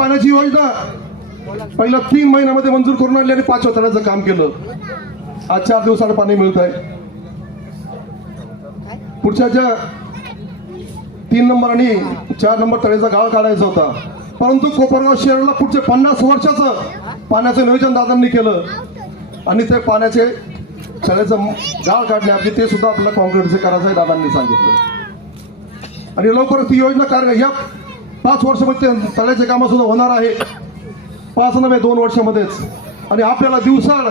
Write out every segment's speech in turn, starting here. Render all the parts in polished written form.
पाण्याची योजना पहिल्या 3 महिन्यामध्ये मंजूर करून आणली आणि 5व्या तळ्याचं काम केलं. आज 4 दिवसाला पाणी मिळत आहे. पुढच्या ज्या 3 नंबर आणि 4 नंबर तळ्याचा गाळ काढायचा होता, परंतु कोपरगाव शहराला पुढचे 50 वर्षाचं पाण्याचं नियोजन दादांनी केलं आणि ते पाण्याचे तळ्याचं गाळ काढण्याआधी ते सुद्धा आपल्याला कॉन्क्रीटचे करायचं आहे दादांनी सांगितलं. आणि लवकरच ती योजना कारण या 5 वर्षामध्ये तळ्याचे कामं सुद्धा होणार आहे. 5 नव्हे 2 वर्षामध्येच. आणि आपल्याला दिवसाड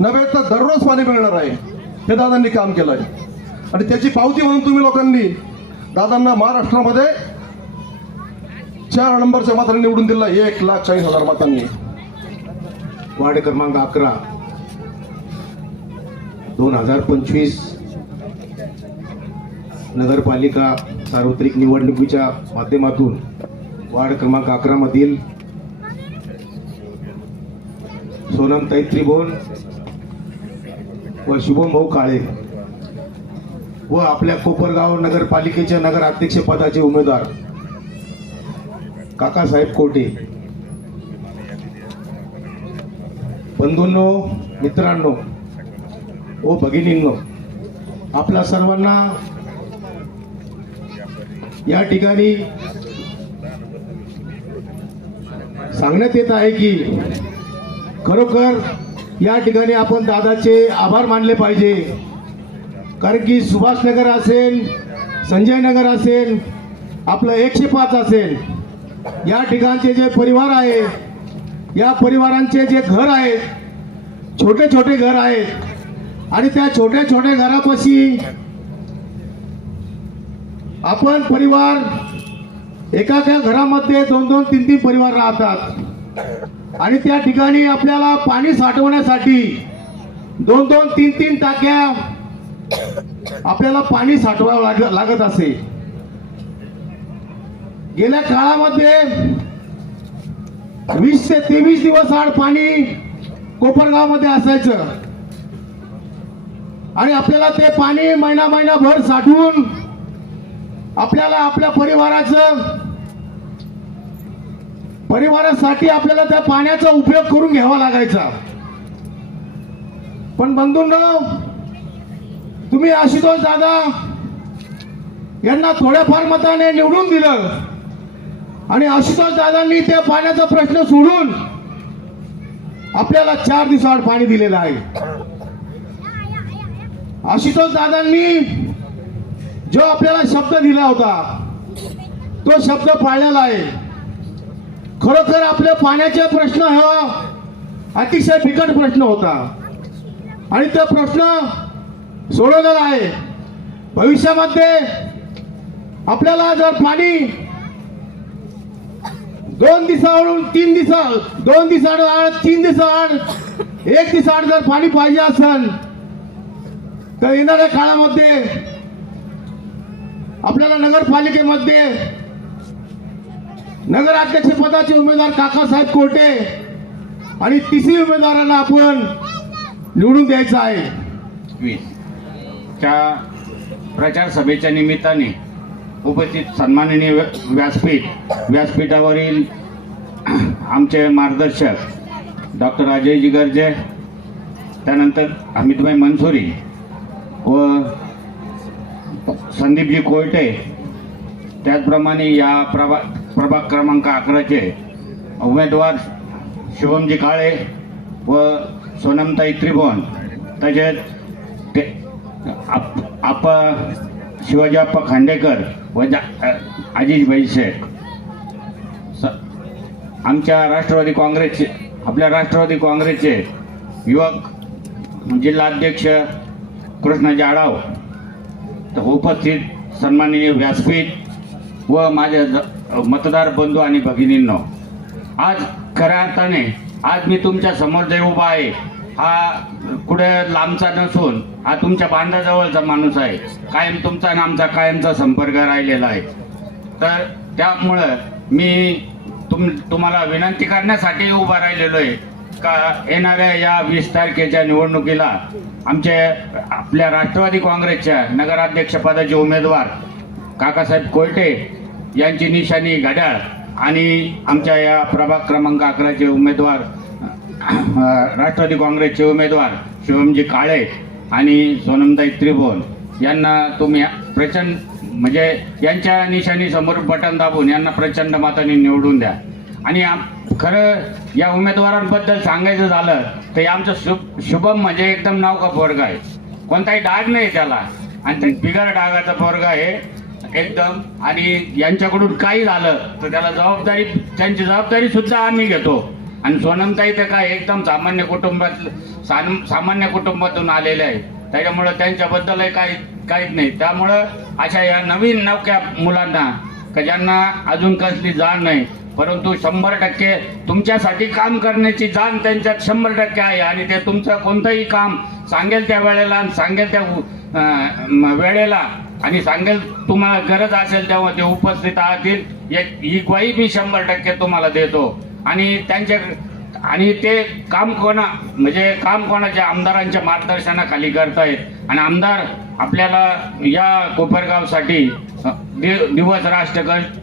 नव्हे तर दररोज पाणी मिळणार आहे. हे दादांनी काम केलं आहे आणि त्याची पावती म्हणून तुम्ही लोकांनी दादांना महाराष्ट्रामध्ये 4 नंबरच्या मताने निवडून दिला. 1,40,000 मतांनी. वार्ड क्रमांक 11 2025 नगरपालिका सार्वत्रिक निवडणुकीच्या माध्यमातून वार्ड क्रमांक 11 मधील सोनमताई त्रिभुवन व शुभम भाऊ काळे व आपल्या कोपरगाव नगरपालिकेच्या नगराध्यक्ष पदाचे उमेदवार काकासाहेब कोटे. बंधूंनो, मित्रांनो व भगिनींनो, आपल्या सर्वांना या ठिकाणी सांगण्यात येत आहे की खरोखर या ठिकाणी आपण दादाचे आभार मानले पाहिजे. कारण की सुभाषनगर असेल, संजय नगर असेल, आपलं 105 असेल, या ठिकाणचे जे परिवार आहे, या परिवारांचे जे घर आहेत, छोटे छोटे घर आहेत आणि त्या छोट्या छोट्या घरापाशी आपण परिवार एका घरामध्ये 2-2, 3-3 परिवार राहतात आणि त्या ठिकाणी आपल्याला पाणी साठवण्यासाठी 2-2, 3-3 टाक्या आपल्याला पाणी साठवावं लागत असे. गेल्या काळामध्ये 20 ते 23 दिवस आड पाणी कोपरगावमध्ये असायचं आणि आपल्याला ते पाणी महिनाभर साठवून आपल्याला आपल्या परिवारासाठी आपल्याला त्या पाण्याचा उपयोग करून घ्यावा लागायचा. पण बंधूंनो, तुम्ही आशुतोष दादा यांना थोड्याफार मताने निवडून दिलं आणि आशुतोष दादांनी त्या पाण्याचा प्रश्न सोडून आपल्याला 4 दिवसाआड पाणी दिलेलं आहे. आशुतोष दादांनी जो आपल्याला शब्द दिला होता तो शब्द पाळलेला आहे. खरोखर आपल्या पाण्याचा प्रश्न हा अतिशय बिकट प्रश्न होता आणि तो प्रश्न सोडवलेला आहे. भविष्यामध्ये आपल्याला जर पाणी 2 दिवसावरून 3 दिवस, 2 दिवसाआड, 3 दिवसाआड, 1 दिवसाआड जर पाणी पाहिजे असेल तर येणाऱ्या काळामध्ये आपल्याला नगरपालिकेमध्ये नगराध्यक्ष पदाचे उमेदवार काकासाहेब कोटे आणि तिसरी उमेदवारांना आपण निवडून द्यायचं आहे. त्या प्रचार सभेच्या निमित्ताने उपस्थित सन्माननीय व्यासपीठावरील आमचे मार्गदर्शक डॉक्टर अजयजी गर्जे, त्यानंतर अमितभाई मनसुरी व संदीपजी कोयटे, त्याचप्रमाणे या प्रभाग क्रमांक 11चे उमेदवार शुभमजी काळे व सोनमताई त्रिभुवन, तसेच शिवाजीप्पा खांडेकर व अजिजभाई शेख, आमच्या आपल्या राष्ट्रवादी काँग्रेसचे युवक जिल्हाध्यक्ष कृष्णाजी आढाव, उपस्थित सन्माननीय व्यासपीठ व माझे मतदार बंधू आणि भगिनींनो, आज खऱ्या अर्थाने आज मी तुमच्या समोर जे उभा आहे हा कुठे लांबचा नसून हा तुमच्या बांधाजवळचा माणूस आहे. कायम तुमचा आणि आमचा कायमचा संपर्क राहिलेला आहे. तर त्यामुळं मी तुम्हाला विनंती करण्यासाठी उभा राहिलेलो आहे का येणाऱ्या या 20 तारखेच्या निवडणुकीला आपल्या राष्ट्रवादी काँग्रेसच्या नगराध्यक्ष पदाचे उमेदवार काकासाहेब कोयटे यांची निशाणी घड्याळ आणि आमच्या या प्रभाग क्रमांक 11चे उमेदवार राष्ट्रवादी काँग्रेसचे उमेदवार शिवमजी काळे आणि सोनमताई त्रिभुवन यांना तुम्ही प्रचंड म्हणजे यांच्या निशाणी समोर बटन दाबून यांना प्रचंड मताने निवडून द्या. आणि खरं या उमेदवारांबद्दल सांगायचं झालं तर आमचं शुभम म्हणजे एकदम नाव का पोरगा आहे, कोणताही डाग नाही त्याला, आणि ते बिगर डागाचा पोरगा आहे एकदम. आणि यांच्याकडून काही झालं तर त्याला त्यांची जबाबदारी सुद्धा आम्ही घेतो. आणि सोनमताई तर काय एकदम सामान्य कुटुंबातून आलेले आहे, त्याच्यामुळं त्यांच्याबद्दलही काहीच नाही. त्यामुळं अशा या नवीन नवख्या मुलांना का ज्यांना अजून कसली जाण नाही, परंतु 100% तुमच्यासाठी काम करण्याची जाण त्यांच्यात 100% आहे. आणि ते तुमचं कोणतंही काम सांगेल त्या वेळेला आणि सांगेल त्या वेळेला आणि सांगेल तुम्हाला गरज असेल तेव्हा ते उपस्थित राहतील, ही ग्वाही मी 100% तुम्हाला देतो. आणि ते काम कोणाच्या आमदारांच्या मार्गदर्शनाखाली करतायत. आणि आमदार आपल्याला या कोपरगावसाठी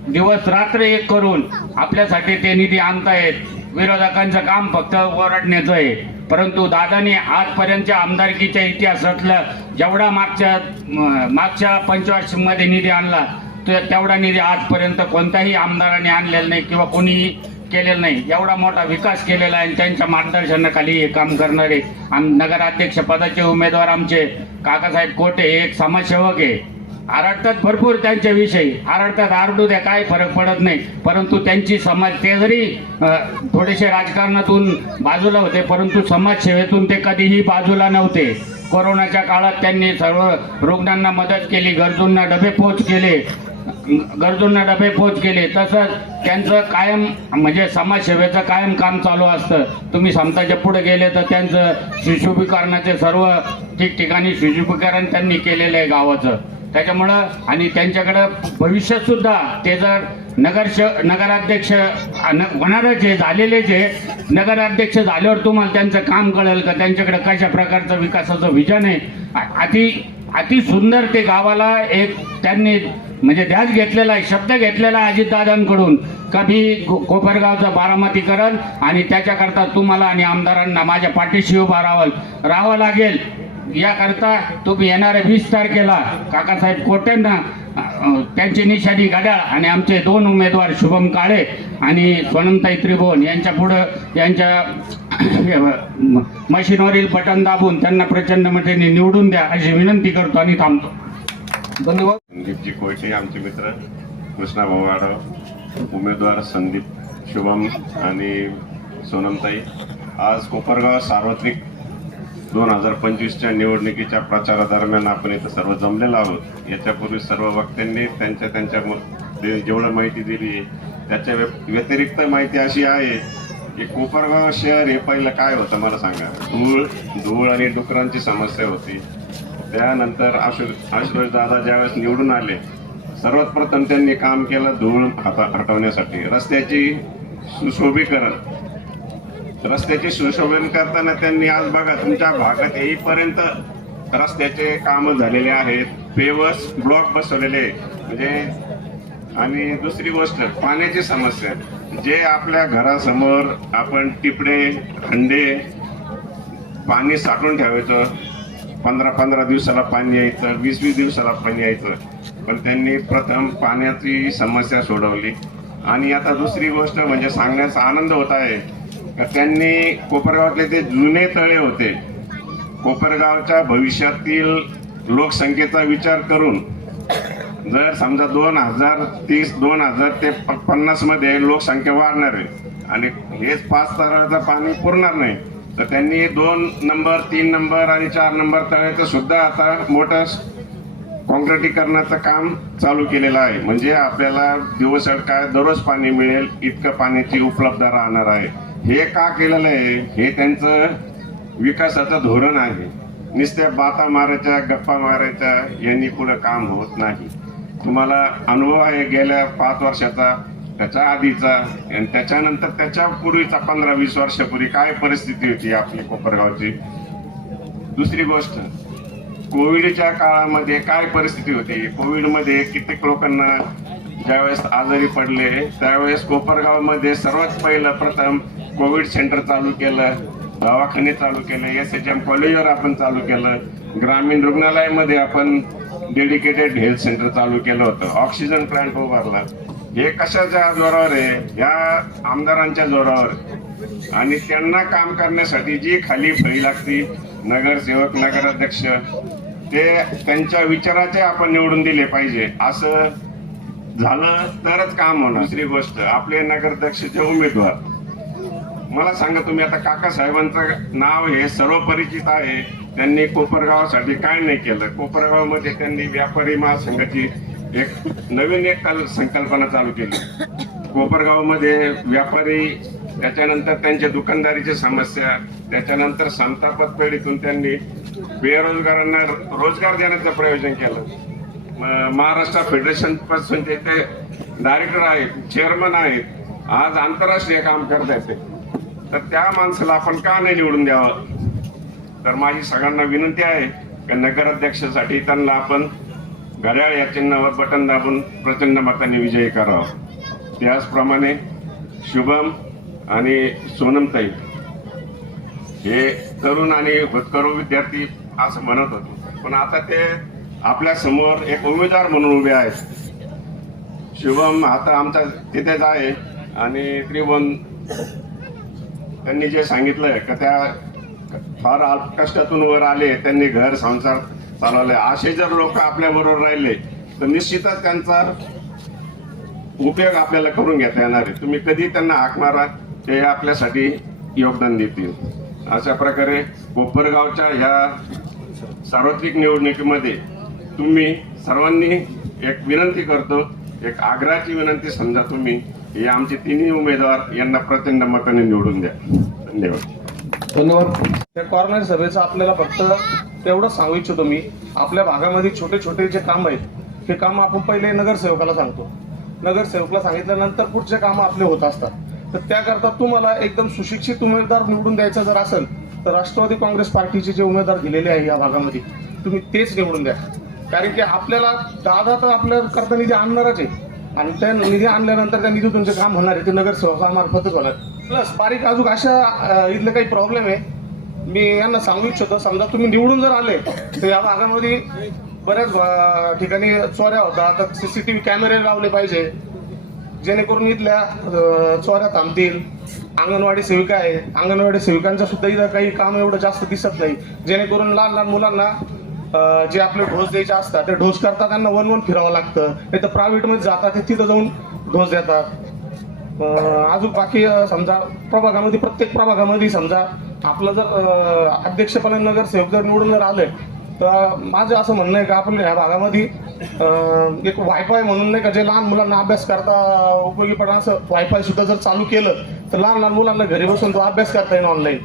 दिवस रात्र एक करून आपल्यासाठी ते निधी आणतायत. विरोधकांचं काम फक्त ओरडण्याचं आहे, परंतु दादानी आजपर्यंतच्या आमदारकीच्या इतिहासातलं जेवढा मागच्या पंचवार्षिकमध्ये निधी आणला तेवढा निधी आजपर्यंत कोणत्याही आमदाराने आणलेला नाही किंवा कोणीही केलेलं नाही. एवढा मोठा विकास केलेला आहे. त्यांच्या मार्गदर्शनाखाली हे काम करणारे नगराध्यक्ष पदाचे उमेदवार आमचे काकासाहेब कोटे हे एक समाजसेवक आहे. आरडतात भरपूर त्यांच्याविषयी, आरडू द्या, काय फरक पडत नाही, परंतु त्यांची ते जरी थोडेसे राजकारणातून बाजूला होते परंतु समाजसेवेतून ते कधीही बाजूला नव्हते. कोरोनाच्या काळात त्यांनी सर्व रुग्णांना मदत केली, गरजूंना डबे पोच केले. तसंच त्यांचं कायम म्हणजे समाजसेवेचं कायम काम चालू असतं. तुम्ही समताच्या पुढे गेले तर त्यांचं सुशोभीकरणाचे सर्व ठिकठिकाणी सुशोभीकरण त्यांनी केलेलं आहे गावाचं. त्याच्यामुळं आणि त्यांच्याकडं भविष्यात सुद्धा ते जर नगराध्यक्ष होणारच आहे, झालेलेच आहे. नगराध्यक्ष झाल्यावर तुम्हाला त्यांचं काम कळेल का त्यांच्याकडे कशा प्रकारचं विकासाचं विजन आहे. अति सुंदर ते गावाला एक त्यांनी म्हणजे ध्यास घेतलेला आहे, शब्द घेतलेला आहे अजितदादांकडून का मी कोपरगावचं बारामतीकरण आणि त्याच्याकरता तुम्हाला आणि आमदारांना माझ्या पाठीशी उभा राहावं लागेल. याकरता तुम्ही येणाऱ्या 20 तारखेला काकासाहेब कोटेंना त्यांची निशाणी घड्याळ आणि आमचे 2 उमेदवार शुभम काळे आणि सोनमताई त्रिभुवन यांच्या पुढं यांच्या मशीनवरील बटन दाबून त्यांना प्रचंड मताने निवडून द्या अशी विनंती करतो आणि थांबतो. धन्यवाद. संदीपजी कोयटे आमचे मित्र, कृष्णा भाऊ आढाव, उमेदवार संदीप, शुभम आणि सोनमताई. आज कोपरगाव सार्वत्रिक 2025च्या निवडणुकीच्या प्रचारादरम्यान आपण इथं सर्व जमलेलो आहोत. याच्यापूर्वी सर्व वक्त्यांनी त्यांच्या जेवढं माहिती दिली त्याच्या व्यतिरिक्त माहिती अशी आहे की कोपरगाव शहर हे पहिलं काय होतं मला सांगा. धूळ आणि डुकरांची समस्या होती. त्यानंतर आशुतोष दादा ज्यावेळेस निवडून आले सर्वात प्रथम त्यांनी काम केलं धूळ हटवण्यासाठी. रस्त्याचे सुशोभीकरण करताना त्यांनी आज बघा तुमच्या भागात येईपर्यंत रस्त्याचे काम झालेले आहेत, पेवर्स ब्लॉक बसवलेले म्हणजे. आणि दुसरी गोष्ट पाण्याची समस्या, जे आपल्या घरासमोर आपण टिपडे हंडे पाणी साठवून ठेवायचं, 15-15 दिवसाला पाणी यायचं, 20-20 दिवसाला पाणी यायचं, पण त्यांनी प्रथम पाण्याची समस्या सोडवली. आणि आता दुसरी गोष्ट म्हणजे सांगण्याचा आनंद होत आहे का त्यांनी कोपरगावातले ते जुने तळे होते, कोपरगावच्या भविष्यातील लोकसंख्येचा विचार करून जर समजा 2030-2050 मध्ये लोकसंख्या वाढणार आहे आणि हेच 5 तळ्याचं पाणी पुरणार नाही, तर त्यांनी 2 नंबर 3 नंबर आणि 4 नंबर तळ्याचं सुद्धा आता मोठं कॉन्क्रिटीकरणाचं काम चालू केलेलं आहे. म्हणजे आपल्याला दिवसभर काय दररोज पाणी मिळेल इतकं पाण्याची उपलब्धता राहणार आहे. हे का केलेलं आहे, हे त्यांचं विकासाचं धोरण आहे. नुसत्या बाता मारायच्या गप्पा मारायच्या यांनी पुढं काम होत नाही. तुम्हाला अनुभव आहे गेल्या 5 वर्षाचा, त्याच्या आधीचा आणि त्याच्यानंतर त्याच्या पूर्वीचा 15-20 वर्षापूर्वी काय परिस्थिती होती आपली कोपरगावची. दुसरी गोष्ट कोविडच्या काळामध्ये काय परिस्थिती होती. कोविडमध्ये कित्येक लोकांना ज्यावेळेस आजारी पडले त्यावेळेस कोपरगावमध्ये सर्वात पहिलं प्रथम कोविड सेंटर चालू केलं, दवाखाने चालू केले, SHM कॉलेजवर आपण चालू केलं, ग्रामीण रुग्णालयामध्ये आपण डेडिकेटेड हेल्थ सेंटर चालू केलं होतं, ऑक्सिजन प्लांट उभारला. हे कशाच्या जोरावर आहे? या आमदारांच्या जोरावर. आणि त्यांना काम करण्यासाठी जी खाली फळी लागती, नगरसेवक, नगराध्यक्ष, ते त्यांच्या विचाराचे आपण निवडून दिले पाहिजे. असं झालं तरच काम होणार. दुसरी गोष्ट, आपले नगराध्यक्षचे उमेदवार, मला सांगा तुम्ही, आता काका साहेबांचं नाव हे सर्व परिचित आहे. त्यांनी कोपरगावासाठी काय नाही केलं? कोपरगावमध्ये त्यांनी व्यापारी महासंघाची नवीन संकल्पना चालू केली. कोपरगावमध्ये व्यापारी, त्याच्यानंतर त्यांच्या दुकानदारीच्या समस्या, त्याच्यानंतर संतापत पेढीतून त्यांनी बेरोजगारांना रोजगार देण्याचं प्रयोजन केलं. महाराष्ट्र फेडरेशन पासून ते डायरेक्टर आहेत, चेअरमन आहेत, आज आंतरराष्ट्रीय काम करत आहेत. तर त्या माणसाला आपण का नाही निवडून द्यावं? तर माझी सगळ्यांना विनंती आहे की नगराध्यक्षासाठी त्यांना आपण घड्याळ या चिन्हावर बटन दाबून प्रचंड मताने विजयी करावा. त्याचप्रमाणे शुभम आणि सोनमताई हे तरुण आणि होतकरू विद्यार्थी असं म्हणत होते, पण आता ते आपल्या समोर एक उमेदवार म्हणून उभे आहेत. शुभम आता आमचा तिथेच आहे आणि त्रिभुवन त्यांनी जे सांगितलंय का त्या फार कष्टातून वर आले, त्यांनी घर संसार चालवले. असे जर लोक आपल्या बरोबर राहिले तर निश्चितच त्यांचा उपयोग आपल्याला करून घेता येणार आहे. तुम्ही कधी त्यांना हाक मारा, ते आपल्यासाठी योगदान देतील. अशा प्रकारे कोपरगावच्या ह्या सार्वत्रिक निवडणुकीमध्ये तुम्ही सर्वांनी एक विनंती करतो, एक आग्रहाची विनंती समजा तुम्ही, हे आमचे तिन्ही उमेदवार यांना प्रचंड मताने निवडून द्या. धन्यवाद. धन्यवाद. त्या कॉर्नर सभेचं आपल्याला फक्त तेवढं सांगू इच्छितो मी, आपल्या भागामध्ये छोटे छोटे जे काम आहेत हे काम आपण पहिले नगरसेवकाला सांगतो. नगरसेवकला सांगितल्यानंतर पुढचे कामं आपले होत असतात. तर त्याकरता तुम्हाला एकदम सुशिक्षित उमेदवार निवडून द्यायचा जर असेल तर राष्ट्रवादी काँग्रेस पार्टीचे जे उमेदवार दिलेले आहे या भागामध्ये तुम्ही तेच निवडून द्या. कारण की आपल्याला दादा तर आपल्याकरता निधी आणणारच आहे आणि त्या निधी आणल्यानंतर त्या निधी तुमचं काम होणार आहे ते नगरसेवकामार्फतच होणार. प्लस बारीक अजून अशा इथले काही प्रॉब्लेम आहे, मी यांना सांगू इच्छितो. समजा तुम्ही निवडून जर आले तर या भागामध्ये बऱ्याच ठिकाणी चोऱ्या होतात, तर CCTV कॅमेरे लावले पाहिजे जेणेकरून इथल्या चोऱ्या थांबतील. अंगणवाडी सेविका आहे, अंगणवाडी सेविकांच्या सुद्धा इथं काही काम एवढं जास्त दिसत नाही, जेणेकरून लहान लहान मुलांना जे आपले डोस द्यायचे असतात ते डोस करता त्यांना वन फिरावं लागतं, नाही तर प्रायव्हेटमध्ये जातात ते तिथं जाऊन डोस देतात. अजून बाकी समजा प्रभागामध्ये, प्रत्येक प्रभागामध्ये समजा आपलं जर अध्यक्षपणे नगरसेवक जर निवडून जर आले तर माझं असं म्हणणं आहे का आपल्या ह्या भागामध्ये एक वायफाय म्हणून नाही का, जे लहान मुलांना अभ्यास करता उपयोगी पडणार असं वायफाय सुद्धा जर चालू केलं तर लहान लहान मुलांना घरी बसून तो अभ्यास करता येईल ऑनलाईन.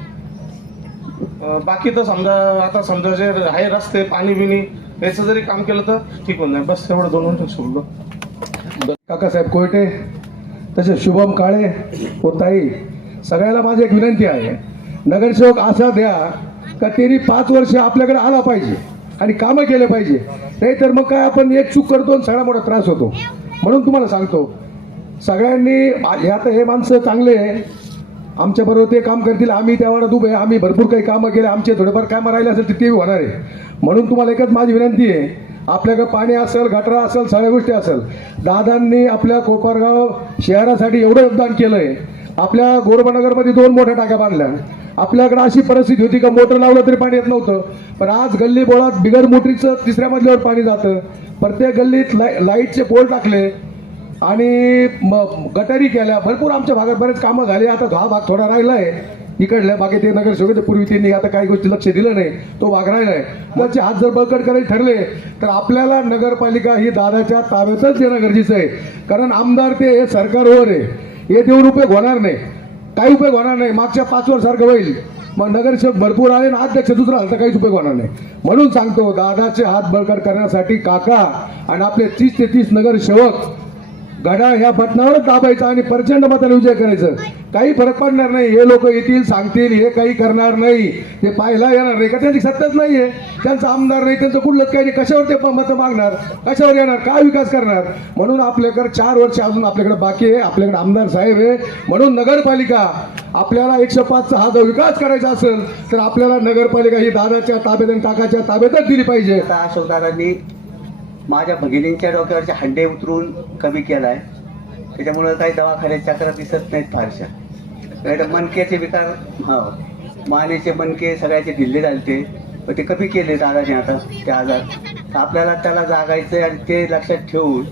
बाकी तर समजा आता समजा जे आहे रस्ते, पाणी बिणी याचं जरी काम केलं तर ठीक होऊन जाईल. बस एवढं 2 मिनिटं बोललो. काकासाहेब कोयटे, तसे शुभम काळे व ताई, सगळ्याला माझी एक विनंती आहे, नगरसेवक असा द्या का त्यांनी 5 वर्ष आपल्याकडे आला पाहिजे आणि कामं केले पाहिजे. नाही तर मग काय आपण एक चूक करतो आणि सगळा मोठा त्रास होतो. म्हणून तुम्हाला सांगतो, सगळ्यांनी आता हे माणसं चांगले आमच्याबरोबर ते काम करतील, आम्ही त्यावर उभे, आम्ही भरपूर काही कामं केले, आमचे थोडेफार कामं राहिले असेल तर ते होणार आहे. म्हणून तुम्हाला एकच माझी विनंती आहे, आपल्याकडे पाणी असेल, गटारा असेल, सगळ्या गोष्टी असेल, दादांनी आपल्या कोपरगाव शहरासाठी एवढं योगदान केलं आहे. आपल्या गोरबानगरमध्ये 2 मोठ्या टाक्या बांधल्या. आपल्याकडे अशी परिस्थिती होती का मोटर लावलं तरी पाणी येत नव्हतं, पण आज गल्ली बोळात बिगर मोटरीचं 3ऱ्या मजल्यावर पाणी जातं. प्रत्येक गल्लीत लाईटचे पोल टाकले आणि गटारी केल्या. भरपूर आमच्या भागात बरेच कामं झाले. आता हा भाग थोडा राहिला आहे इकडल्या बाकी ते नगरसेवक पूर्वी त्यांनी आता काही गोष्टी लक्ष दिलं नाही, तो भाग राहिला आहे. त्याचे हात जर बळकट करायचे ठरले तर आपल्याला नगरपालिका ही दादाच्या ताब्यातच येणं गरजेचं आहे. कारण आमदार ते हे सरकारवर आहे, हे देऊन उपयोग होणार नाही, काही उपयोग होणार नाही. मागच्या 5 वर्षासारखं होईल, मग नगरसेवक भरपूर आले ना अध्यक्ष दुसरा आला तर काहीच उपयोग होणार नाही. म्हणून सांगतो, दादाचे हात बळकट करण्यासाठी काका आणि आपले 30 ते 30 नगरसेवक घड्याळ ह्या बटनावरच दाबायचं आणि प्रचंड मताने विजय करायचं. काही फरक पडणार नाही. हे लोक येतील सांगतील, हे काही करणार नाही, ते पाहायला येणार नाही का त्यांची सत्ताच नाहीये, त्यांचा आमदार नाही, त्यांचं कुठलंच काही नाही, कशावर ते मतं मागणार, कशावर येणार, काय विकास करणार. म्हणून आपल्याकडे 4 वर्ष अजून आपल्याकडे बाकी आहे, आपल्याकडे आमदार साहेब आहे. म्हणून नगरपालिका आपल्याला 105चा हा जर विकास करायचा असेल तर आपल्याला नगरपालिका ही दादाच्या ताब्यात आणि काकाच्या ताब्यातच दिली पाहिजे. आता अशोकदादांनी माझ्या भगिनींच्या डोक्यावरचे हंडे उतरून कमी केलाय, त्याच्यामुळं काही दवाखान्यात चक्र दिसत नाहीत फारशा. नाही तर मणक्याचे विकार, मानेचे मणके सगळ्याचे ढिल्ले झालते, पण ते कमी केले दादाने आता ते आजार. तर आपल्याला त्याला जागायचं आणि ते लक्षात ठेवून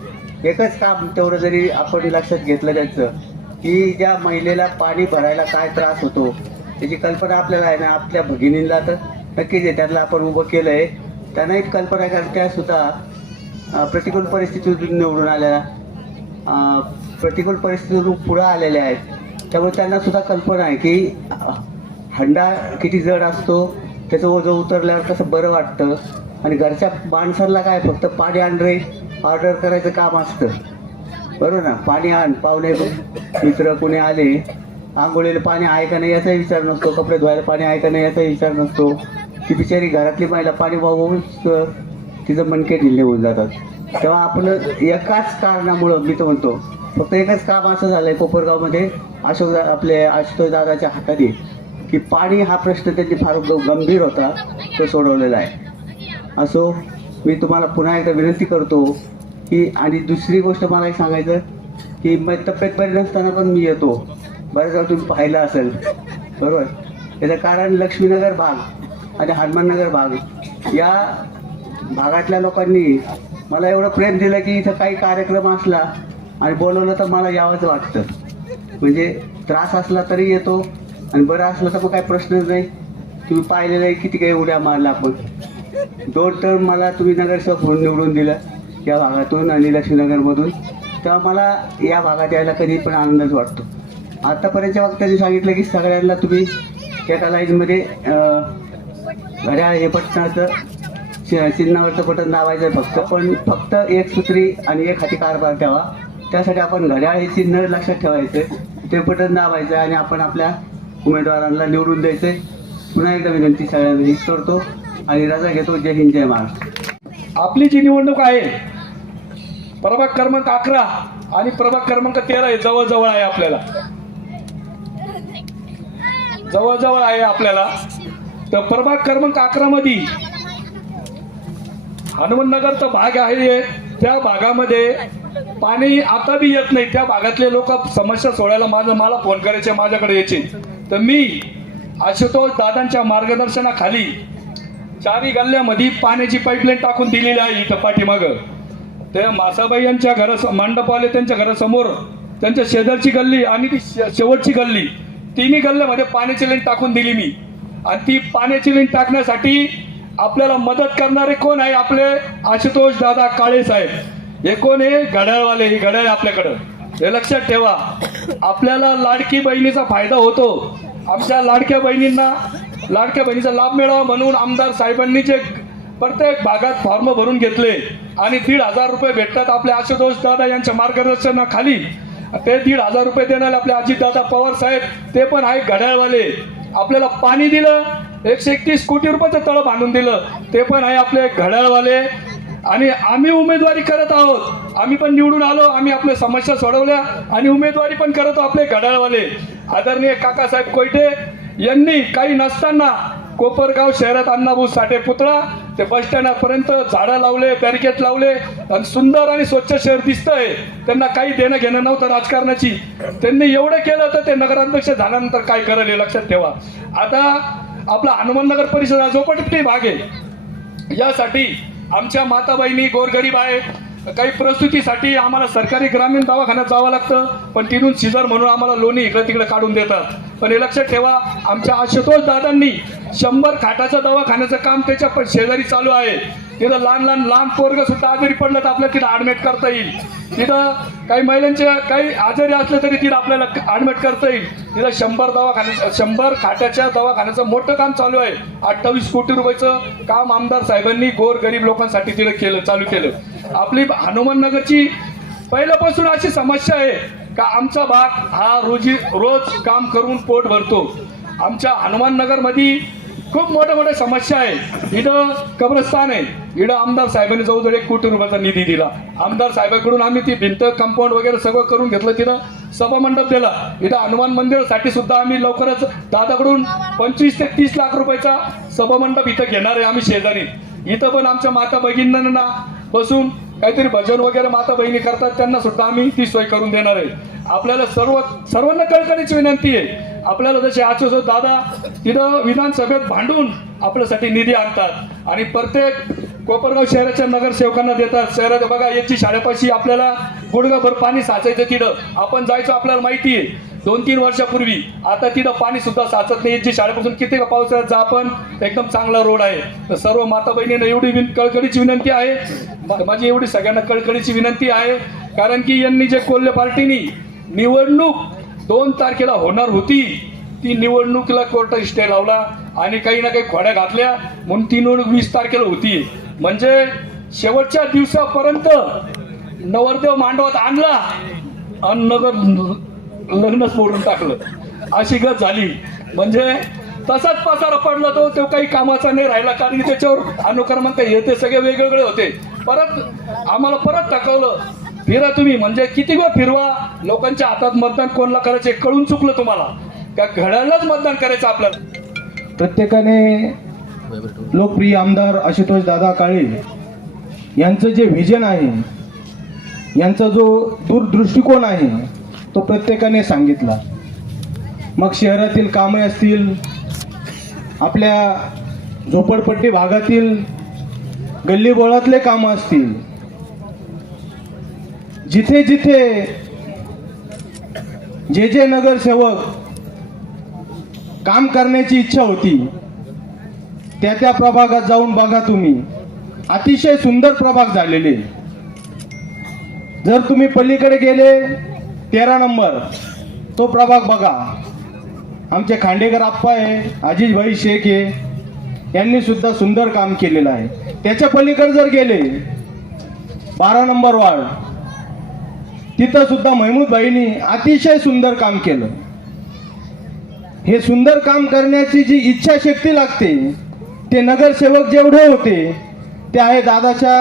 एकच काम तेवढं जरी आपण लक्षात घेतलं त्यांचं, की ज्या महिलेला पाणी भरायला काय त्रास होतो त्याची कल्पना आपल्याला आहे ना, आपल्या भगिनींना तर नक्कीच आहे, त्यांना आपण उभं केलं आहे. त्यांना एक कल्पना आहे, कारण त्यासुद्धा प्रतिकूल परिस्थितीतून निवडून आलेल्या, प्रतिकूल परिस्थितीतून पुढं आलेल्या आहेत. त्यामुळे त्यांना सुद्धा कल्पना आहे की हंडा किती जड असतो, त्याचं ओझं उतरल्यावर कसं बरं वाटतं. आणि घरच्या माणसांना काय फक्त पाणी आण रे ऑर्डर करायचं काम असतं, बरोबर ना. पाणी आण, पाहुणे मित्र कोणी आले, आंघोळीला पाणी आहे का नाही याचाही विचार नसतो, कपडे धुवायला पाणी आहे का नाही याचाही विचार नसतो. ती बिचारी घरातली महिला पाणी वाहून तिचं मणके ढिल्ले होऊन जातात. तेव्हा आपलं एकाच कारणामुळं मी तर म्हणतो, फक्त एकच काम असं झालं आहे कोपरगावमध्ये आपले आशुतोष दादाच्या हाताने, की पाणी हा प्रश्न त्यांनी फार गंभीर होता, तो सोडवलेला आहे. असो, मी तुम्हाला पुन्हा एकदा विनंती करतो की, आणि दुसरी गोष्ट मला एक सांगायचं की तब्येत बरी नसताना पण मी येतो, बऱ्याच वेळा तुम्ही पाहिलं असेल, बरोबर. याचं कारण लक्ष्मीनगर भाग आणि हनुमाननगर भाग या भागातल्या लोकांनी मला एवढं प्रेम दिलं की इथं काही कार्यक्रम असला आणि बोलवलं तर मला यावंच वाटतं. म्हणजे त्रास असला तरी येतो आणि बरं असलं तर मग काही प्रश्नच नाही. तुम्ही पाहिलेलं आहे किती काही उड्या मारला आपण. 2 टर्म मला तुम्ही नगरसेवक म्हणून निवडून दिलं या भागातून आणि लक्ष्मीनगरमधून, तेव्हा मला या भागात यायला कधी पण आनंदच वाटतो. आतापर्यंतच्या वक्त्यांनी सांगितलं की सगळ्यांना तुम्ही एका लाईनमध्ये घड्याळ हे बटनाचं चिन्हावरचं बटन दाबायचं फक्त, पण फक्त एक सूत्री आणि एक हाती कारभार ठेवा. त्यासाठी आपण घड्याळ हे चिन्ह लक्षात ठेवायचं, ते बटन दाबायचं आणि आपण आपल्या उमेदवारांना निवडून द्यायचे. पुन्हा एकदा विनंती सगळ्यांना हीच करतो आणि रजा घेतो. जय हिंद, जय महाराष्ट्र. आपली जी निवडणूक आहे प्रभाग क्रमांक 11 आणि प्रभाग क्रमांक 13 आहे, जवळजवळ आहे आपल्याला, जवळजवळ आहे आपल्याला. तर प्रभाग क्रमांक 11 मध्ये हनुमाननगरचा भाग आहे, त्या भागामध्ये पाणी आता बी येत नाही. त्या भागातले लोक समस्या सोडायला मला फोन करायचे, माझ्याकडे यायचे. तर मी आशुतोष दादांच्या मार्गदर्शनाखाली 4 गल्ल्यामध्ये पाण्याची पाईपलाईन टाकून दिलेली आहे. इथं पाठीमागं त्या मासाबाई यांच्या मंडपवाले त्यांच्या घरासमोर, त्यांच्या शेजारची गल्ली आणि ती शेवटची गल्ली, 3 गल्ल्यामध्ये पाण्याची लाईन टाकून दिली मी. आणि ती पाण्याची लाईन टाकण्यासाठी आपल्याला मदत करणारे कोण आहे? आपले आशुतोष दादा काळे साहेब. हे कोण आहे? घड्याळवाले. हे घड्याळ आपल्याकडं, हे लक्षात ठेवा. आपल्याला लाडकी बहिणीचा फायदा होतो. आमच्या लाडक्या बहिणीचा लाभ मिळावा म्हणून आमदार साहेबांनी जे प्रत्येक भागात फॉर्म भरून घेतले आणि 1,500 रुपये भेटतात आपल्या आशुतोष दादा यांच्या मार्गदर्शनाखाली. ते 1,500 रुपये देणारे आपले अजितदादा पवार साहेब, ते पण आहे घड्याळवाले. आपल्याला पाणी दिलं, 131 कोटी रुपयाचं तळ बांधून दिलं, ते पण आहे आपले घड्याळवाले. आणि आम्ही उमेदवारी करत आहोत, आम्ही पण निवडून आलो, आम्ही आपल्या समस्या सोडवल्या आणि उमेदवारी पण करतो आपले घड्याळवाले. आदरणीय काकासाहेब कोयटे यांनी काही नसताना कोपरगाव शहरात अण्णाभाऊ साठे पुतळा ते बस स्टँडपर्यंत झाडं लावले, बॅरिकेड लावले आणि सुंदर आणि स्वच्छ शहर दिसतंय. त्यांना काही देणं घेणं नव्हतं राजकारणाची. त्यांनी एवढं केलं तर ते नगराध्यक्ष झाल्यानंतर काय करेल हे लक्षात ठेवा. आता आपला हनुमाननगर परिषद हा झोपडपट्टी भाग आहे. यासाठी आमच्या माता बहिणी गोरगरीब आहे, काही प्रसूतीसाठी आम्हाला सरकारी ग्रामीण दवाखान्यात जावं लागतं, पण तिथून सिजर म्हणून आम्हाला लोणी इकडे तिकडे काढून देतात. पण हे लक्षात ठेवा, आमच्या आशुतोष दादांनी 100 खाटाचं दवाखान्याचं काम त्याच्या शेजारी चालू आहे. तिथं लहान पोरगं सुद्धा आजारी पडलं तर आपल्याला तिथं ॲडमिट करता येईल. तिथं काही महिलांचे काही आजारी असले तरी तिथं आपल्याला ॲडमिट करता येईल. तिथं 100 खाटाच्या दवाखान्याचं मोठं काम चालू आहे. 28 कोटी रुपयाचं काम आमदार साहेबांनी गोरगरीब लोकांसाठी तिथं चालू केलं. आपली हनुमाननगरची पहिल्यापासून अशी समस्या आहे का आमचा भाग हा रोज काम करून पोट भरतो. आमच्या हनुमान नगर मध्ये खूप मोठ्या समस्या आहे. इथं कब्रस्तान आहे. इथं आमदार साहेबांनी जवळजवळ 1 कोटी रुपयाचा निधी दिला. आमदार साहेबांकडून आम्ही ती भिंत कंपाऊंड वगैरे सगळं करून घेतलं. तिथं सभा मंडप दिला. इथं हनुमान मंदिरासाठी सुद्धा आम्ही लवकरच दादाकडून 25 ते 30 लाख रुपयाचा सभा मंडप इथं घेणार आहे आम्ही शेजारी. इथं पण आमच्या माता भगिनींना बसून काहीतरी भजन वगैरे माता बहिणी करतात, त्यांना सुद्धा आम्ही ती सोय करून देणार आहे. आपल्याला सर्वांना कळकळीची विनंती आहे. आपल्याला जसे आचोस दादा तिथं विधानसभेत भांडून आपल्यासाठी निधी आणतात आणि प्रत्येक कोपरगाव शहराच्या नगरसेवकांना देतात. शहरात बघा याची शाळेपाशी आपल्याला गुडघाभर पाणी साचायचं. तिथं आपण जायचं आपल्याला माहिती आहे 2-3 वर्षापूर्वी. आता तिथं पाणी सुद्धा साचत नाही. याची शाळेपासून किती का पावसाळ्यात जा आपण एकदम चांगला रोड आहे. तर सर्व माता बहिणींना एवढी कळकळीची विनंती आहे. माझी एवढी सगळ्यांना कळकळीची विनंती आहे कारण की यांनी जे कोल्हे पार्टीनी निवडणूक 2 तारखेला होणार होती ती निवडणुकीला कोर्ट स्टे लावला आणि काही ना काही खोड्या घातल्या म्हणून ती निवडणूक 20 तारखेला होती. म्हणजे शेवटच्या दिवसापर्यंत नवरदेव मांडवात आणला आणि नगर लग्नच मोडून टाकलं. अशी गत झाली. म्हणजे तसाच पसारा पडला तो काही कामाचा नाही राहिला कारण की त्याच्यावर अनुक्रमांक हे ते सगळे वेगवेगळे होते. आम्हाला परत टाकवलं. फिरा तुम्ही म्हणजे किती वेळ फिरवा. लोकांच्या हातात मतदान कोणाला करायचे कळून चुकलं तुम्हाला का घड्याळालाच मतदान करायचं आपल्याला. प्रत्येकाने लोकप्रिय आमदार आशुतोष दादा काळे यांचं जे व्हिजन आहे, यांचा जो दूरदृष्टिकोन आहे तो प्रत्येकाने सांगितला. मग शहरातील कामे असतील, आपल्या झोपडपट्टी भागातील गल्लीबोळातले कामं असतील, जिथे जिथे जे नगरसेवक काम करण्याची इच्छा होती त्या प्रभागात जाऊन बघा तुम्ही. अतिशय सुंदर प्रभाग झालेले. जर तुम्ही पलीकडे गेले 13 नंबर तो प्रभाग बघा. आमचे खांडेकर आप्पा आहे, अजिजभाई शेख आहे, यांनी सुद्धा सुंदर काम केलेलं आहे. त्याच्या पलीकडे जर गेले 12 नंबर वार्ड तिथं सुद्धा महमूदभाईंनी अतिशय सुंदर काम केलं. हे सुंदर काम करण्याची जी इच्छाशक्ती लागते ते नगरसेवक जेवढे होते ते आहे दादाच्या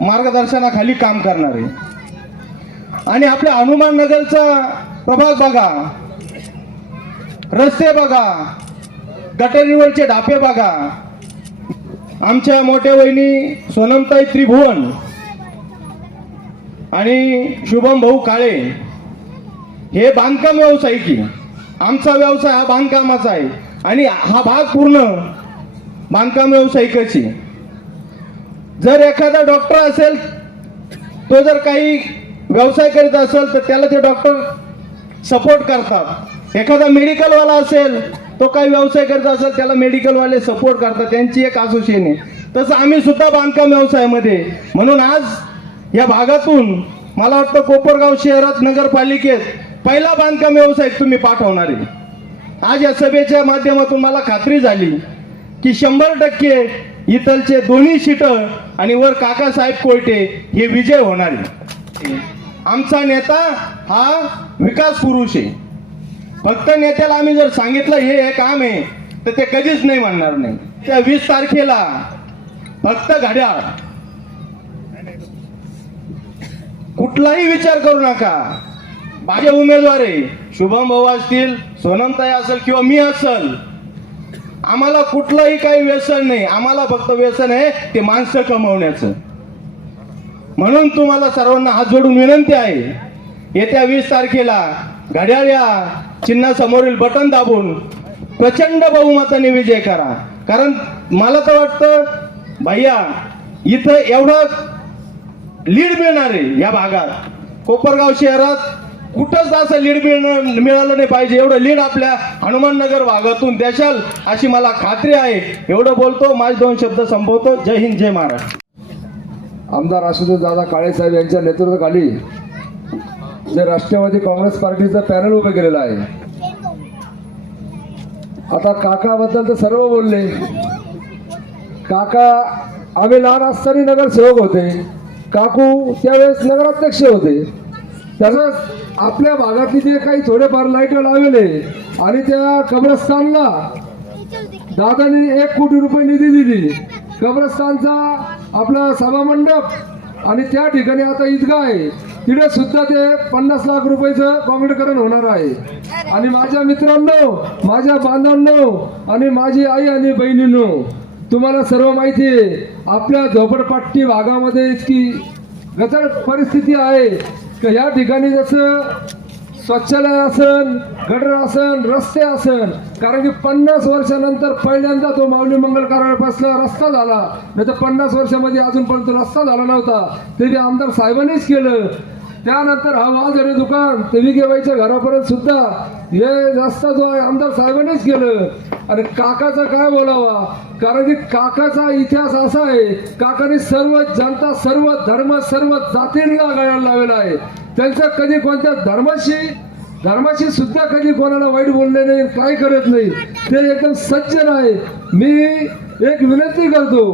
मार्गदर्शनाखाली काम करणारे. आणि आपल्या हनुमान नगरचा प्रभाग बघा, रस्ते बघा, गटरीवरचे ढापे बघा. आमच्या मोठ्या वहिनी सोनमताई त्रिभुवन आणि शुभम भाऊ काळे हे बांधकाम व्यावसायिकी. आमचा व्यवसाय हा बांधकामाचा आहे आणि हा भाग पूर्ण बांधकाम व्यावसायिकाची. जर एखादा डॉक्टर असेल तो जर काही व्यवसाय करीत असेल तर त्याला ते डॉक्टर सपोर्ट करतात. एखादा मेडिकलवाला असेल तो काही व्यवसाय करत असेल त्याला मेडिकलवाले सपोर्ट करतात. त्यांची एक असोसिएशन आहे. तसं आम्ही सुद्धा बांधकाम व्यवसायामध्ये. म्हणून आज या भागातून मला वाटतं कोपरगाव शहरात नगरपालिकेत पहिला बांधकाम व्यावसायिक तुम्ही पाठवणार आहे. आज या सभेच्या माध्यमातून मला खात्री झाली की 100% इथलचे दोन्ही सीट आणि वर काकासाहेब कोयटे हे विजय होणार आहे. आमचा नेता हा विकास पुरुष आहे. फक्त नेत्याला आम्ही जर सांगितलं हे काम आहे तर ते कधीच नाही म्हणणार नाही. त्या 20 तारखेला फक्त घड्याळ, कुठलाही विचार करू नका. माझे उमेदवार आहे, शुभम भाऊ असतील, सोनमताई असेल किंवा मी असेल, आम्हाला कुठलंही काही व्यसन नाही. आम्हाला फक्त व्यसन आहे ते माणसं कमवण्याचं. म्हणून तुम्हाला सर्वांना हात जोडून विनंती आहे, येत्या 20 तारखेला घड्याळ या चिन्हासमोरील बटन दाबून प्रचंड बहुमताने विजय करा. कारण मला तर वाटतं भैया इथं एवढं लीड मिळणार आहे या भागात. कोपरगाव शहरात कुठंच असं लीड मिळालं नाही पाहिजे. एवढं लीड आपल्या हनुमाननगर भागातून द्याल अशी मला खात्री आहे. एवढं बोलतो, माझे 2 शब्द संपवतो. जय हिंद, जय महाराष्ट्र. आमदार आशुतोष दादा काळे साहेब यांच्या नेतृत्वाखाली जे राष्ट्रवादी काँग्रेस पार्टीचं पॅनल उभं केलेलं आहे. आता काकाबद्दल तर सर्व बोलले. काका आम्ही लहान असताना नगरसेवक होते, काकू त्यावेळेस नगराध्यक्ष होते. तसंच आपल्या भागातली जे काही थोडेफार लाईट लावले आणि त्या कब्रस्तानला दादानी 1 कोटी रुपये निधी दिली. कब्रस्तानचा आपला सभामंडप आणि त्या ठिकाणी आता ईदगाह आहे, तिथे सुद्धा ते 50 लाख रुपयाचं काँक्रीटीकरण होणार आहे. आणि माझ्या मित्रांनो, माझ्या बांधवांनो आणि माझी आई आणि बहिणींनो, तुम्हाला सर्व माहिती आहे आपल्या झोपडपट्टी भागामध्ये इतकी गतर परिस्थिती आहे की या ठिकाणी जसं शौचालय असन, गटर असन, रस्ते असन, कारण की 50 वर्षानंतर पहिल्यांदा तो माऊली मंगल कार्यालयापासला रस्ता झाला. नाही तर 50 वर्षामध्ये अजूनपर्यंत रस्ता झाला नव्हता, ते बी आमदार साहेबांनीच केलं. त्यानंतर हा वाजरे दुकान ते विकेबाईच्या घरापर्यंत सुद्धा हे रस्ता जो आहे आमदार साहेबांनीच केलं. आणि काकाचा काय बोलावा, कारण की काकाचा इतिहास असा आहे, काकाने सर्व जनता, सर्व धर्म, सर्व जातींना गायला लावलेला आहे. त्यांचं कधी कोणत्या धर्माशी सुद्धा कधी कोणाला वाईट बोलले नाही, काय करत नाही, ते एकदम सज्जन आहे. मी एक विनंती करतो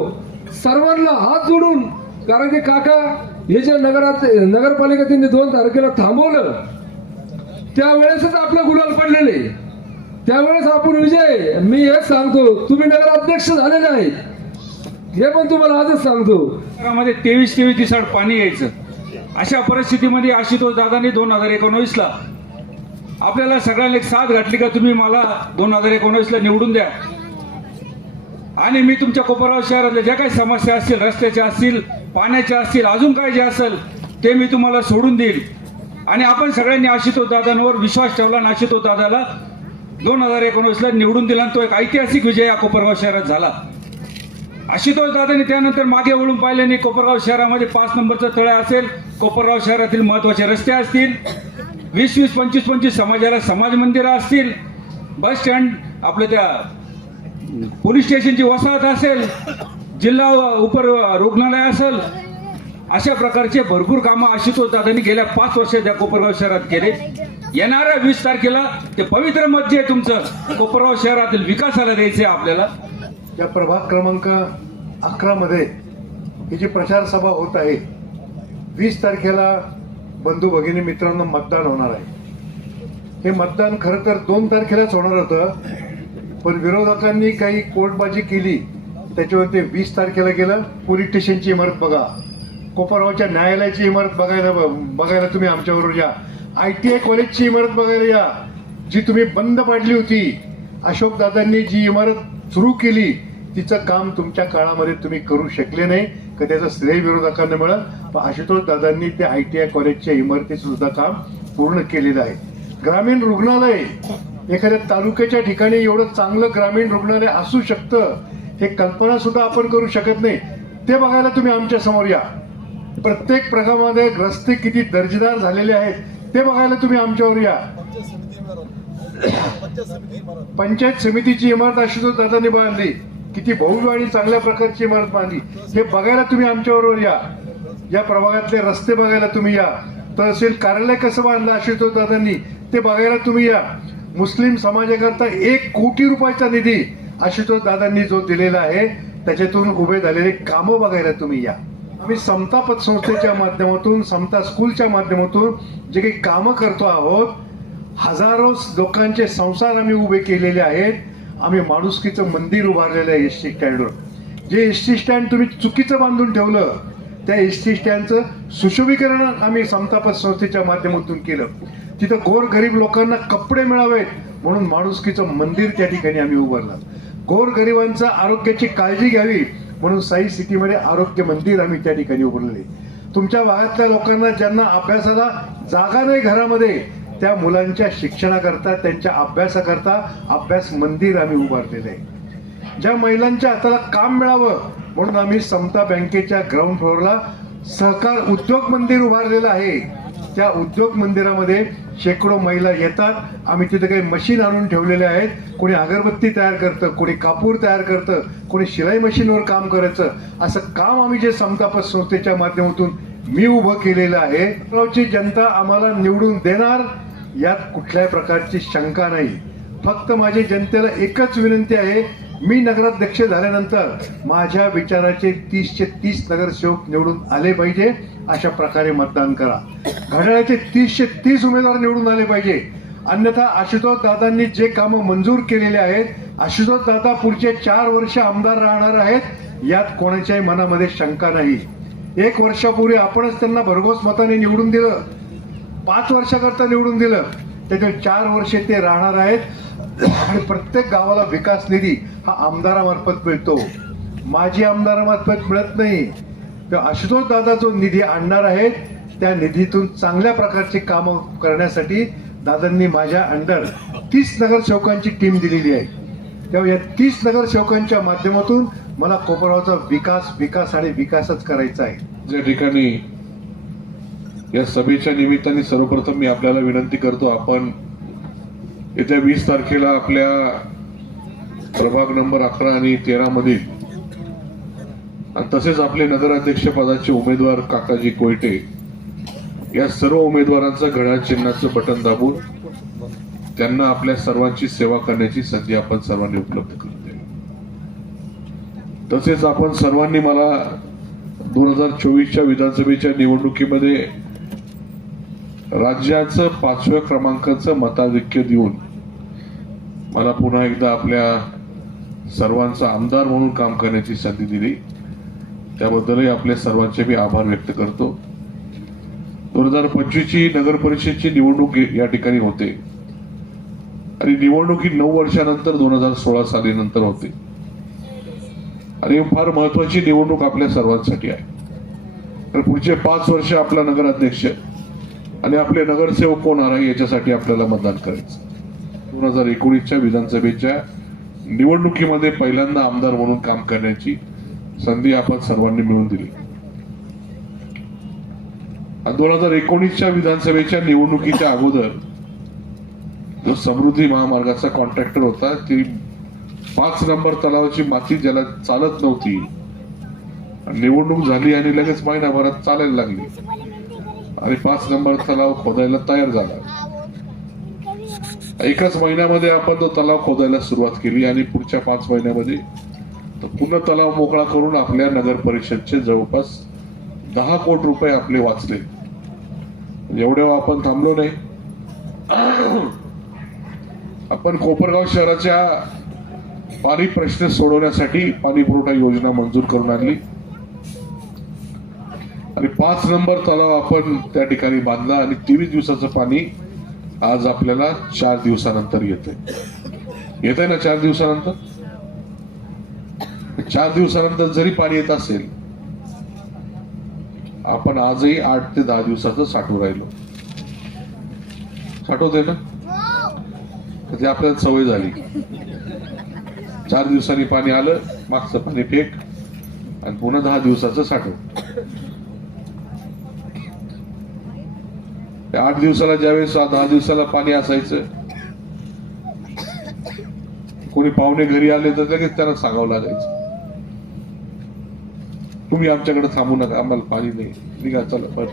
सर्वांना हात जोडून, कारण की काका हे जे नगरपालिका त्यांनी 2 तारखेला थांबवलं त्यावेळेसच आपलं गुलाल पडलेले, त्यावेळेस आपण विजय. मी हेच सांगतो, तुम्ही नगराध्यक्ष झालेले आहेत हे पण तुम्हाला आजच सांगतो. मध्ये 23 दिवसाड पाणी यायचं. अशा परिस्थितीमध्ये आशुतोष दादांनी 2019ला आपल्याला सगळ्यांना एक साथ घातली का तुम्ही मला 2019ला निवडून द्या आणि मी तुमच्या कोपरगाव शहरातल्या ज्या काही समस्या असतील, रस्त्याच्या असतील, पाण्याच्या असतील, अजून काय जे असेल ते मी तुम्हाला सोडून देईल. आणि आपण सगळ्यांनी आशुतोष दादांवर विश्वास ठेवला आणि आशुतोष दादाला 2019ला निवडून दिला. तो एक ऐतिहासिक विजय या कोपरगाव शहरात झाला. आशुतोष दादांनी त्यानंतर मागे वळून पाहिल्याने कोपरगाव शहरामध्ये 5 नंबरचं तळ असेल, कोपरगाव शहरातील महत्वाचे रस्ते असतील, 20-20, 25-25 समाजाला समाज मंदिरं असतील, बस स्टँड, आपलं त्या पोलीस स्टेशनची वसाहत असेल, जिल्हा रुग्णालय असेल, अशा प्रकारचे भरपूर कामं आशुतोष दादांनी गेल्या 5 वर्षात त्या कोपरगाव शहरात केले. येणाऱ्या 20 तारखेला ते पवित्र मत जे तुमचं कोपरगाव शहरातील विकासाला द्यायचे आपल्याला. या प्रभाग क्रमांक 11 मध्ये ही जी प्रचार सभा होत आहे, 20 तारखेला बंधू भगिनी मित्रांनो मतदान होणार आहे. हे मतदान खरं तर 2 तारखेलाच होणार होतं, पण विरोधकांनी काही कोर्टबाजी केली त्याच्यावर ते 20 तारखेला गेलं. पोलीस स्टेशनची इमारत बघा, कोपरगावच्या न्यायालयाची इमारत बघायला तुम्ही आमच्याबरोबर या, ITI कॉलेजची इमारत बघायला या, जी तुम्ही बंद पाडली होती. अशोक दादांनी जी इमारत सुरू केली तिचं काम तुमच्या काळामध्ये तुम्ही करू शकले नाही का, त्याचं श्रेय विरोधकांना मिळालं. पण आशुतोष दादांनी त्या ITI कॉलेजच्या इमारतीचं सुद्धा काम पूर्ण केलेलं आहे. ग्रामीण रुग्णालय, एखाद्या तालुक्याच्या ठिकाणी एवढं चांगलं ग्रामीण रुग्णालय असू शकतं हे कल्पना सुद्धा आपण करू शकत नाही. ते बघायला तुम्ही आमच्या समोर या. प्रत्येक प्रभागामध्ये रस्ते किती दर्जेदार झालेले आहेत ते बघायला तुम्ही आमच्यावर या. पंचायत समितीची इमारत आशुतोष दादांनी बांधली, किती भव्य आणि चांगल्या प्रकारची इमारत बांधली, हे बघायला तुम्ही आमच्याबरोबर या. या प्रभागातले रस्ते बघायला तुम्ही या. तहसील कार्यालय कसं बांधलं आशुतोष दादांनी ते बघायला तुम्ही या. मुस्लिम समाजाकरता 1 कोटी रुपयाचा निधी आशुतोष दादांनी जो दिलेला आहे त्याच्यातून उभे झालेले कामं बघायला तुम्ही या. आम्ही समता पतसंस्थेच्या माध्यमातून, समता स्कूलच्या माध्यमातून जे काही कामं करतो आहोत, हजारो लोकांचे संसार आम्ही उभे केलेले आहेत. आम्ही माणुसकीचं मंदिर उभारलेलं आहे एसटी स्टँडवर. जे एसटी स्टँड तुम्ही चुकीचं बांधून ठेवलं त्या एसटी स्टँडचं सुशोभीकरण आम्ही समता पतसंस्थेच्या माध्यमातून केलं. तिथं गोरगरीब लोकांना कपडे मिळावेत म्हणून माणुसकीचं मंदिर त्या ठिकाणी आम्ही उभारलं. गोरगरिबांच्या आरोग्याची काळजी घ्यावी म्हणून साई सिटीमध्ये आरोग्य मंदिर आम्ही त्या ठिकाणी उभारले. तुमच्या भागातल्या लोकांना ज्यांना अभ्यासाला जागा नाही घरामध्ये, त्या मुलांच्या शिक्षणाकरता, त्यांच्या अभ्यासाकरता अभ्यास मंदिर आम्ही उभारलेलं आहे. ज्या महिलांच्या हाताला काम मिळावं म्हणून आम्ही समता बँकेच्या ग्राउंड फ्लोअरला सहकार उद्योग मंदिर उभारलेलं आहे. त्या उद्योग मंदिरामध्ये शेकडो महिला येतात. आम्ही तिथे काही मशीन आणून ठेवलेले आहेत. कोणी अगरबत्ती तयार करतं, कोणी कापूर तयार करतं, कोणी शिलाई मशीनवर काम करायचं. असं काम आम्ही जे समता पतसंस्थेच्या माध्यमातून मी उभं केलेलं आहे. गावची जनता आम्हाला निवडून देणार यात कुठल्याही प्रकारची शंका नाही. फक्त माझी जनतेला एकच विनंती आहे मी नगराध्यक्ष झाल्यानंतर माझ्या विचाराचे 30चे 30 नगरसेवक निवडून आले पाहिजे, अशा प्रकारे मतदान करा. घड्याळाचे 30चे 30 उमेदवार निवडून आले पाहिजे. अन्यथा आशुतोष दादांनी जे कामं मंजूर केलेले आहेत, आशुतोष दादा पुढचे 4 वर्ष आमदार राहणार आहेत, यात कोणाच्याही मनामध्ये शंका नाही. 1 वर्षापूर्वी आपणच त्यांना भरघोस मताने निवडून दिलं, 5 वर्षाकरता निवडून दिलं. त्याच्या 4 वर्षे ते राहणार आहेत. आणि प्रत्येक गावाला विकास निधी हा आमदारामार्फत मिळतो, माजी आमदारामार्फत मिळत नाही. तर आशुतोष दादा जो निधी आणणार आहेत, त्या निधीतून चांगल्या प्रकारची कामं करण्यासाठी दादांनी माझ्या अंडर 30 नगरसेवकांची टीम दिलेली आहे. तेव्हा या 30 नगरसेवकांच्या माध्यमातून मला कोपरगावचा विकास विकास आणि विकासच करायचा आहे. ज्या ठिकाणी या सभेच्या निमित्ताने सर्वप्रथम मी आपल्याला विनंती करतो, आपण येत्या 20 तारखेला आपल्या प्रभाग नंबर 11 आणि 13 मधील आणि तसेच आपले नगराध्यक्ष पदाचे उमेदवार काकाजी कोयटे या सर्व उमेदवारांचं घड्याळ चिन्हाचं बटन दाबून त्यांना आपल्या सर्वांची सेवा करण्याची संधी आपण सर्वांनी उपलब्ध करून द्यावी. तसेच आपण सर्वांनी मला 2024च्या विधानसभेच्या निवडणुकीमध्ये राज्याचं 5व्या क्रमांकाचं मताधिक्य देऊन मला पुन्हा एकदा आपल्या सर्वांचा आमदार म्हणून काम करण्याची संधी दिली, त्याबद्दलही आपल्या सर्वांचे मी आभार व्यक्त करतो. 2025ची नगर परिषदची निवडणूक या ठिकाणी होते आणि निवडणूक ही 9 वर्षानंतर 2016 सालीनंतर होते आणि फार महत्वाची निवडणूक आपल्या सर्वांसाठी आहे. तर पुढचे 5 वर्ष आपला नगराध्यक्ष आणि आपले नगरसेवक कोण आहे याच्यासाठी आपल्याला मतदान करायचं. 2019च्या विधानसभेच्या निवडणुकीमध्ये पहिल्यांदा आमदार म्हणून काम करण्याची संधी आपण सर्वांनी मिळवून दिली. 2019च्या विधानसभेच्या निवडणुकीच्या अगोदर जो समृद्धी महामार्गाचा कॉन्ट्रॅक्टर होता, ती 5 नंबर तलावाची माती ज्याला चालत नव्हती, निवडणूक झाली आणि लगेच महिनाभरात चालायला लागली आणि 5 नंबर तलाव खोदायला तयार झाला. 1च महिन्यामध्ये आपण तो तलाव खोदायला सुरुवात केली आणि पुढच्या 5 महिन्यामध्ये पूर्ण तलाव मोकळा करून आपल्या नगर परिषदचे जवळपास 10 कोटी रुपये आपले वाचले. एवढ्या आपण थांबलो नाही. आपण कोपरगाव शहराच्या पाणी प्रश्न सोडवण्यासाठी पाणी पुरवठा योजना मंजूर करून आणली आणि 5 नंबर तलाव आपण त्या ठिकाणी बांधला आणि 23 दिवसाचं पाणी आज आपल्याला 4 दिवसानंतर येतंय ना. 4 दिवसानंतर 4 दिवसानंतर जरी पाणी येत असेल, आपण आजही 8 ते 10 दिवसाचं साठवून राहिलो. साठवते ना, ते आपल्याला सवय झाली. 4 दिवसांनी पाणी आलं, मागचं पाणी फेक आणि पुन्हा 10 दिवसाचं साठव. 8 दिवसाला ज्यावेळेस 10 दिवसाला पाणी असायचं, कोणी पाहुणे घरी आले तर लगेच त्यांना सांगावं लागायचं, तुम्ही आमच्याकडे थांबू नका, आम्हाला पाणी नाही, निघा चला.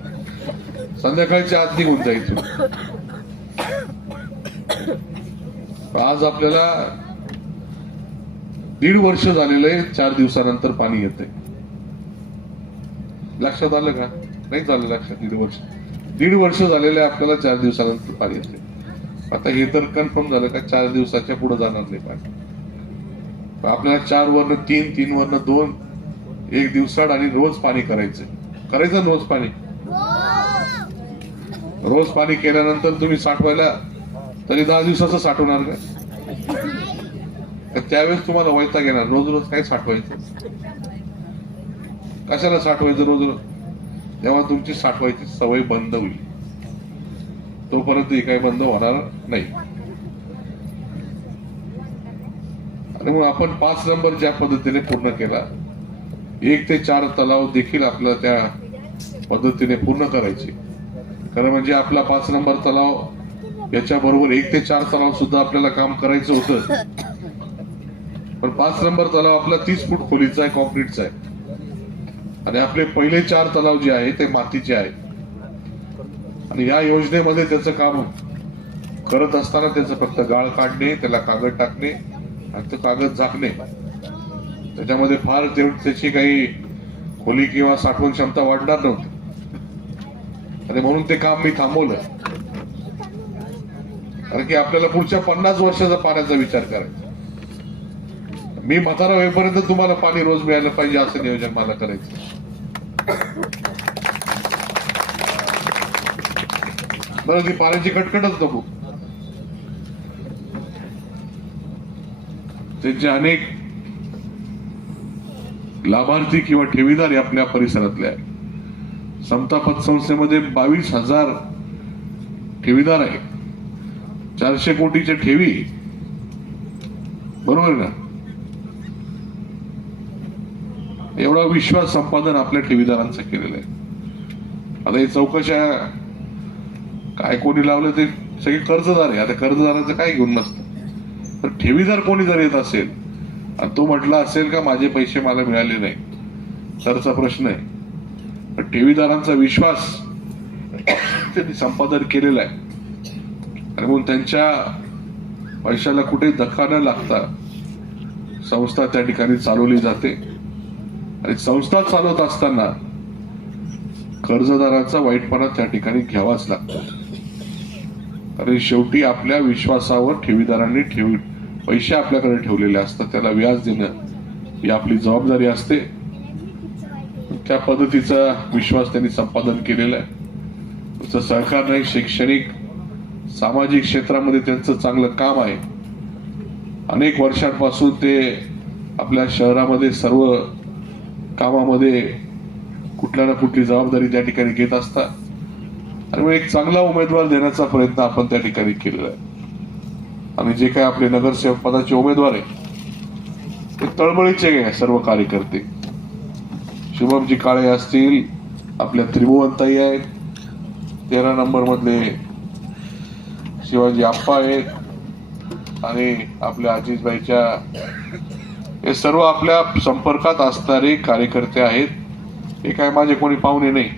संध्याकाळच्या आत निघून जायचं. आज आपल्याला 1.5 वर्ष झालेलं आहे, 4 दिवसानंतर पाणी येतंय. लक्षात आलं का? नाही झालं लक्षात. 1.5 वर्ष झालेलं आहे आपल्याला 4 दिवसानंतर पाणी येते. आता हे तर कन्फर्म झालं का 4 दिवसाच्या पुढे जाणार नाही पाणी. आपल्याला 4 वरनं 3, 3 वरनं 2, 1 दिवसाड आणि रोज पाणी करायचं रोज पाणी. रोज पाणी केल्यानंतर तुम्ही साठवायला तरी 10 दिवसाचं साठवणार का? त्यावेळेस तुम्हाला वैताग येणार. रोज रोज काय साठवायचं, कशाला साठवायचं रोज रोज? तेव्हा तुमची साठवायची सवय बंद होईल. तोपर्यंत ही काही बंद होणार नाही. आणि मग आपण 5 नंबर ज्या पद्धतीने पूर्ण केला, 1 ते 4 तलाव देखील आपल्याला त्या पद्धतीने पूर्ण करायचे. खरं म्हणजे आपला 5 नंबर तलाव याच्या बरोबर 1 ते 4 तलाव सुद्धा आपल्याला काम करायचं होतं. पण 5 नंबर तलाव आपला 30 फूट खोलीचा आहे, कॉन्क्रीटचा आहे आणि आपले पहिले 4 तलाव जे आहे ते मातीचे आहेत. आणि या योजनेमध्ये त्याचं काम करत असताना त्याचं फक्त गाळ काढणे, त्याला कागद टाकणे आणि तो कागद झाकणे, त्याच्यामध्ये फार त्याची काही खोली किंवा साठवण क्षमता वाढणार नव्हती आणि म्हणून ते काम मी थांबवलं. कारण की आपल्याला पुढच्या 50 वर्षाचा पाण्याचा विचार करायचा. मी म्हातारा होईपर्यंत तुम्हाला पाणी रोज मिळालं पाहिजे असं नियोजन मला करायचं. बरं, ती पाण्याची कटकटच नको. त्यांचे अनेक लाभार्थी किंवा ठेवीदार आपल्या परिसरातले आहेत. समता पतसंस्थेमध्ये 22,000 ठेवीदार आहे, 400 कोटीच्या ठेवी, बरोबर ना. एवढा विश्वास संपादन आपल्या ठेवीदारांचं केलेलं आहे. आता हे चौकशा काय कोणी लावलं ते सगळे कर्जदार आहे. आता कर्जदाराचं काय घेऊन नसतं, तर ठेवीदार कोणी जर येत असेल आणि तो म्हटला असेल का माझे पैसे मला मिळाले नाही, तरचा प्रश्न आहे. पण ठेवीदारांचा विश्वास त्यांनी संपादन केलेला आहे आणि म्हणून त्यांच्या पैशाला कुठे धक्का न लागता संस्था त्या ठिकाणी चालवली जाते. आणि संस्था चालवत असताना कर्जदाराचा वाईटपणा त्या ठिकाणी घ्यावाच लागतो. आणि शेवटी आपल्या विश्वासावर ठेवीदारांनी पैसे आपल्याकडे ठेवलेले असतात, त्याला व्याज देणं ही आपली जबाबदारी असते. त्या पद्धतीचा विश्वास त्यांनी संपादन केलेला आहे. त्याचं सहकार नाही, शैक्षणिक सामाजिक क्षेत्रामध्ये त्यांचं चांगलं काम आहे. अनेक वर्षांपासून ते आपल्या शहरामध्ये सर्व कामामध्ये कुठल्या ना कुठली जबाबदारी त्या ठिकाणी घेत असतात आणि मग एक चांगला उमेदवार देण्याचा प्रयत्न आपण त्या ठिकाणी केलेला आहे. आणि जे काय आपले नगरसेवक पदाचे उमेदवार आहे ते तळमळीचे आहे सर्व कार्यकर्ते. शुभमजी काळे असतील, आपल्या त्रिभुवनताई आहेत, 13 नंबर मधले शिवाजी आप्पा आहेत आणि आपल्या अजितबाईच्या, हे सर्व आपल्या संपर्कात असणारे कार्यकर्ते आहेत. हे काय माझे कोणी पाहुणे नाही.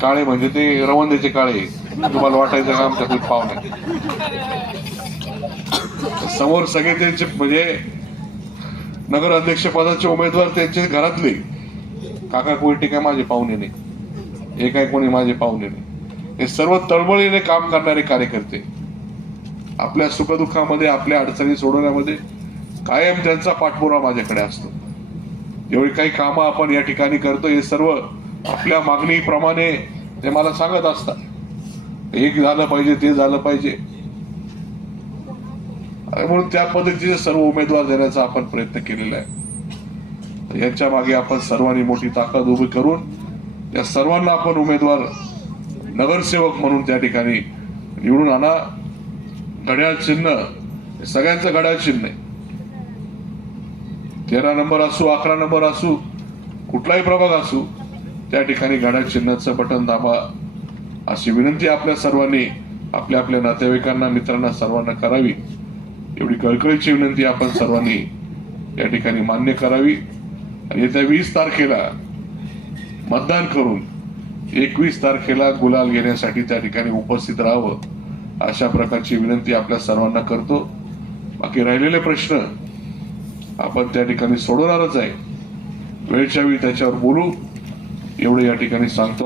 काळे म्हणजे ते रवंदेचे काळे, तुम्हाला वाटायचं का आमच्या खूप पाहुणे. समोर सगळे त्यांचे म्हणजे नगर अध्यक्ष पदाचे उमेदवार त्यांचे घरातले. काका कोयटे काय माझे पाहुणे नाही, हे काय कोणी माझे पाहुणे नाही. हे सर्व तळमळीने काम करणारे कार्यकर्ते, आपल्या सुखदुःखामध्ये आपल्या अडचणी सोडवण्यामध्ये कायम त्यांचा पाठपुरावा माझ्याकडे असतो. जेवढी काही कामं आपण या ठिकाणी करतो हे सर्व आपल्या मागणीप्रमाणे ते मला सांगत असतात, एक झालं पाहिजे, ते झालं पाहिजे. आणि म्हणून त्या पद्धतीचे सर्व उमेदवार देण्याचा आपण प्रयत्न केलेला आहे. यांच्या मागे आपण सर्वांनी मोठी ताकद उभी करून या सर्वांना आपण उमेदवार नगरसेवक म्हणून त्या ठिकाणी निवडून आणा. घड्याळ चिन्ह सगळ्यांचं घड्याळ चिन्ह आहे. 13 नंबर असू, 11 नंबर असू, कुठलाही प्रभाग असू, त्या ठिकाणी घड्याळ चिन्हाचं बटन दाबा अशी विनंती आपल्या सर्वांनी आपल्या आपल्या नातेवाईकांना, मित्रांना सर्वांना करावी. एवढी कळकळीची विनंती आपण सर्वांनी या ठिकाणी मान्य करावी. आणि येत्या 20 तारखेला मतदान करून 21 तारखेला गुलाल घेण्यासाठी त्या ठिकाणी उपस्थित राहावं अशा प्रकारची विनंती आपल्या सर्वांना करतो. बाकी राहिलेले प्रश्न आपण त्या ठिकाणी सोडवणारच आहे. वेळच्या वेळी त्याच्यावर बोलू एवढे या ठिकाणी सांगतो.